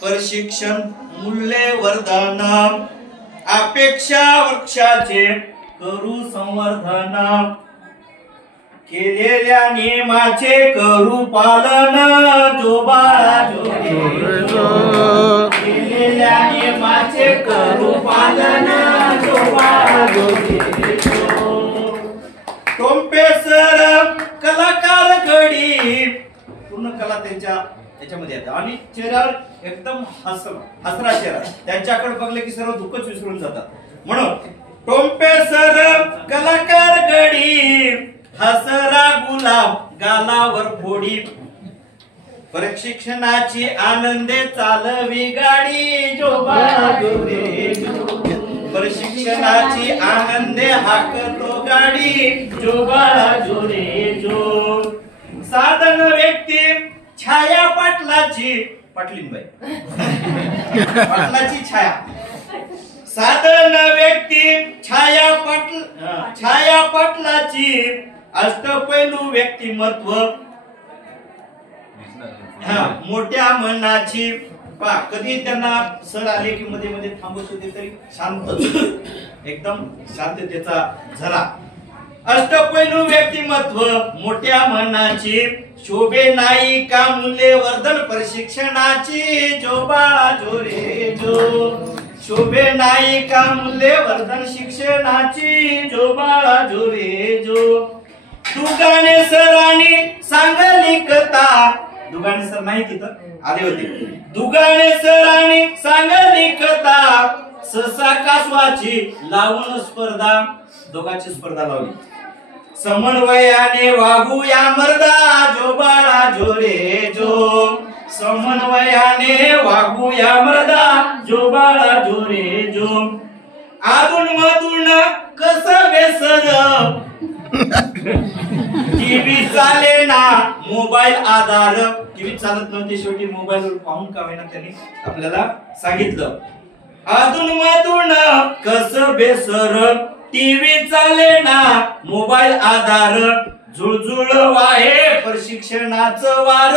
प्रशिक्षण मूल्य वर्धन अपेक्षा वृक्षाचे करू संवर्धन केलेल्या नियमाचे करू पालन जो बाळा जोरे जो केलेल्या नियमाचे करू पालन जो बाळा जोरे जो टोंपे सर कलाकार घडी पूर्ण कला त्याच्यामध्ये येतात आणि चेहऱ्यावर एकदम हसरा चेहरा त्यांच्याकडे बघले की सर्व दुःखच विसरून जातात म्हणून टोंपे सर कलाकार घडी हसरा गुलाब गालावर फोडी प्रशिक्षणाची आनंदे चालवी गाडी जो बाळा जोरे जो प्रशिक्षणाची आनंदे हाकतो गाडी जो बाळा जोरे जो साधन व्यक्ती छाया पाटलाची पाटलीनबाई पाटलाची छाया साधन व्यक्ती छाया पाटलाची अष्टपैलू व्यक्तिमत्व मोठ्या मनाची कधी त्यांना सर आले की मध्ये मध्ये थांबत होते तरी शांत एकदम शांततेचा झरा अष्टपैलू व्यक्तिमत्व मोठ्या मनाची शोभे नाही का मूल्य वर्धन प्रशिक्षणाची जो बाळा जोरे जो शोभे नाही का मूल्य वर्धन शिक्षणाची जो बाळा जोरे जो दुगाणे सरांनी सांगली कथा दुगाणे सर नाही तिथं आले होते दुगाणे सरांनी सांगली कथा ससा कासवाची लावून स्पर्धा दोघांची स्पर्धा लावली समन्वयाने वागूया मर्दा जो बाळा जोरे जो समन्वयाने वागूया मर्दा जो बाळा जोरे जो आधून मधून कसं बेसर टीव्ही चाले ना मोबाईल आधार टीव्ही चालत नव्हते शेवटी मोबाईलवर पाहून का होईना त्यांनी आपल्याला सांगितलं अधून मधून कसं बेसर टीव्ही चाले ना मोबाईल आधार झुळझुळ वाहे प्रशिक्षणाचं वार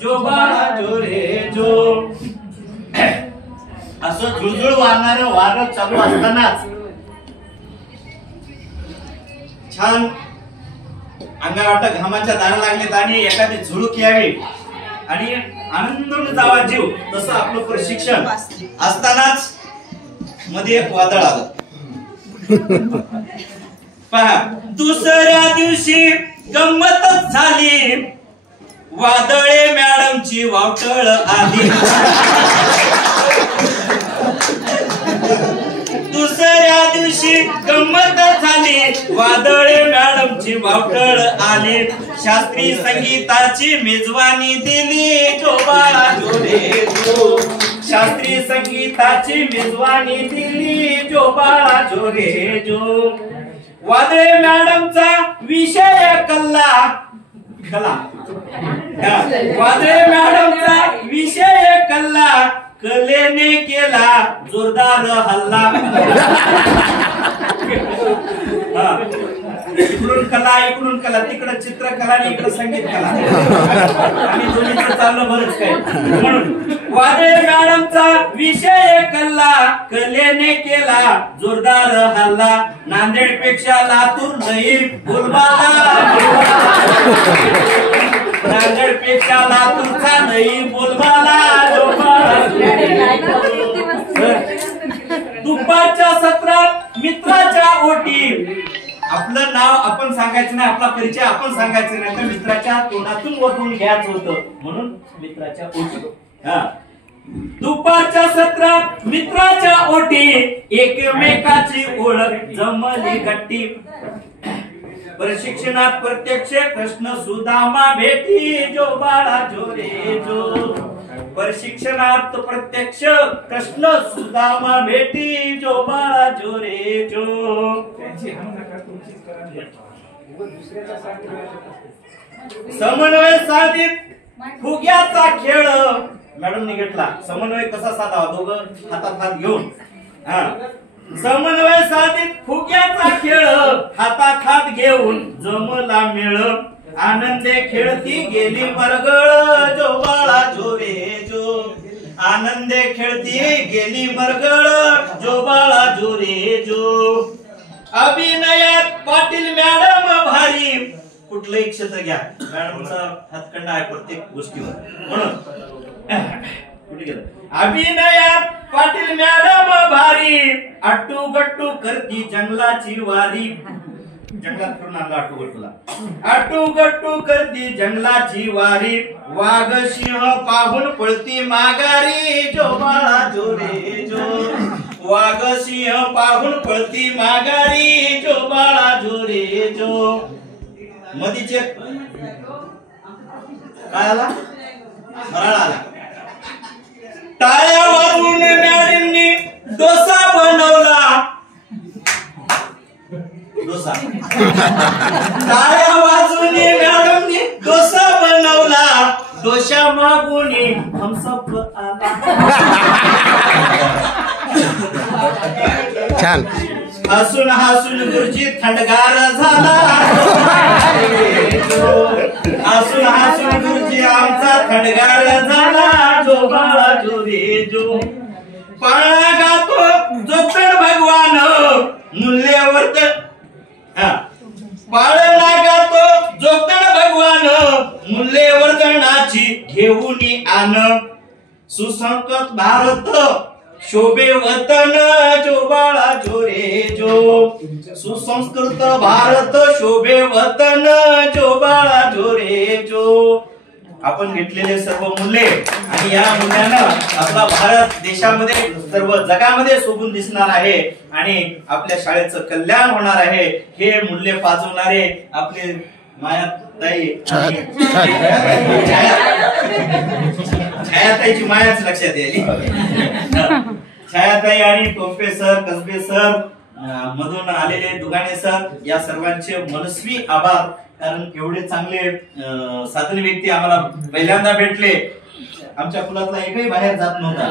जो बाळा जोरे जो असं झुळझुळ वाहणार वार चालू असतानाच छान अंगावाटा घामाच्या दारा लागलेत आणि एखादी झुळूक यावी आणि आनंदाने जावा जीव तसं आपलं प्रशिक्षण असतानाच मध्ये एक वादळ आलं पहा दुसऱ्या दिवशी गंमतच झाली वादळे मॅडमची वावटळ आली दुसऱ्या दिवशी गंमत झाली वादळे मॅडमची वावटळ आली शास्त्रीय संगीताची मेजवानी दिली जो बाळा जोरे जो शास्त्रीय संगीताची मेजवानी दिली जो बाळा जोरे जो वादळे मॅडमचा विषय कला वादळे मॅडमचा विषय कल्ला कलेने केला जोरदार हल्ला इकडून कला तिकडे चित्रकला आणि इकडे संगीत कला आणि दोन्हीचं चाललं बरंच काय म्हणून वादळे मॅडमचा विषय कल्ला कलेने केला जोरदार हल्ला नांदेड पेक्षा लातूर लई बोलबाला नांदेड पेक्षा लातूरचा लई बोलबाला दुपारच्या सत्रात मित्राच्या ओटी आपलं नाव आपण सांगायचं नाही आपला परिचय आपण सांगायचं नाही तर मित्राच्या तोंडातून ओढून घ्यायचं होतं म्हणून मित्राच्या ओटी दुपारच्या सत्रात मित्राच्या ओटी एकमेकाची ओळख जमली गट्टी प्रशिक्षणात प्रत्यक्ष कृष्ण सुदामा भेटी जो बाळा जोरे जो प्रशिक्षणात प्रत्यक्ष कृष्ण सुदामा भेटी जो बाळा जोरे जो समन्वय साधित फुग्याचा खेळ मॅडमने घेतला समन्वय कसा साधावा दोघं हातात हात घेऊन समन्वय साधित फुग्याचा खेळ हातात हात घेऊन जमला मेळ आनंदे खेळती गेली मरगळ जो बाळा जोरे जो आनंदे खेळती गेली मरगळ जो बाळा जो रे जो. अभिनयात पाटील मॅडम भारी. कुठलंही क्षेत्र घ्या मॅडमचा हातखंडा आहे प्रत्येक गोष्टीवर. म्हणून कुठे गेलं. अभिनयात पाटील मॅडम भारी. अट्टू गट्टू करती जंगलाची वारी. जंगलात करून आणला अट्टू गट्टूला. अट्टू गट्टू करती जंगलाची वारी. वाघ सिंह पाहून पळती माघारी जो बाळा जो रे जो. वाघ सिंह पाहून पळती माघारी जो बाळा जो रे जो. मधीचे काय आला मराळ आला. टाळ्या वाजवून मॅडमनी डोसा बनवला. डोसा टाळ्या वाजवून मॅडमनी डोसा बनवला. डोशा मागून हमसफ आला. छान. हसून हसून गुरुजी थंडगार झाला. हसून हसून गुरुजी आमचा थंडगार झाला जो बाळा जो रे जो. पाळणा गातो जोगतड भगवान मूल्यवर्त. पाळणा गातो जोगतड भगवान मूल्यवर्धनाची घेऊन आण. सुसंस्कृत भारत शोभे वतन जो बाळा जो रे जो. सुसंस्कृत भारत शोभे वतन जो बाळा जो रे जो. आपण घेतलेले सर्व मूल्ये आणि या मूल्यानं आपला भारत देशामध्ये सर्व जगामध्ये शोभून दिसणार आहे आणि आपल्या शाळेचं कल्याण होणार आहे. हे मूल्य पाजवणारे आपले मायाताई छायाताईची मायाच लक्षात येईल. छायाताई आणि टोपे सर कसबे सर मधून आलेले दुगाणे सर या सर्वांचे मनस्वी आभार. कारण एवढे चांगले साधन व्यक्ती आम्हाला पहिल्यांदा भेटले. आमच्या कुलातला एकही बाहेर जात नव्हता.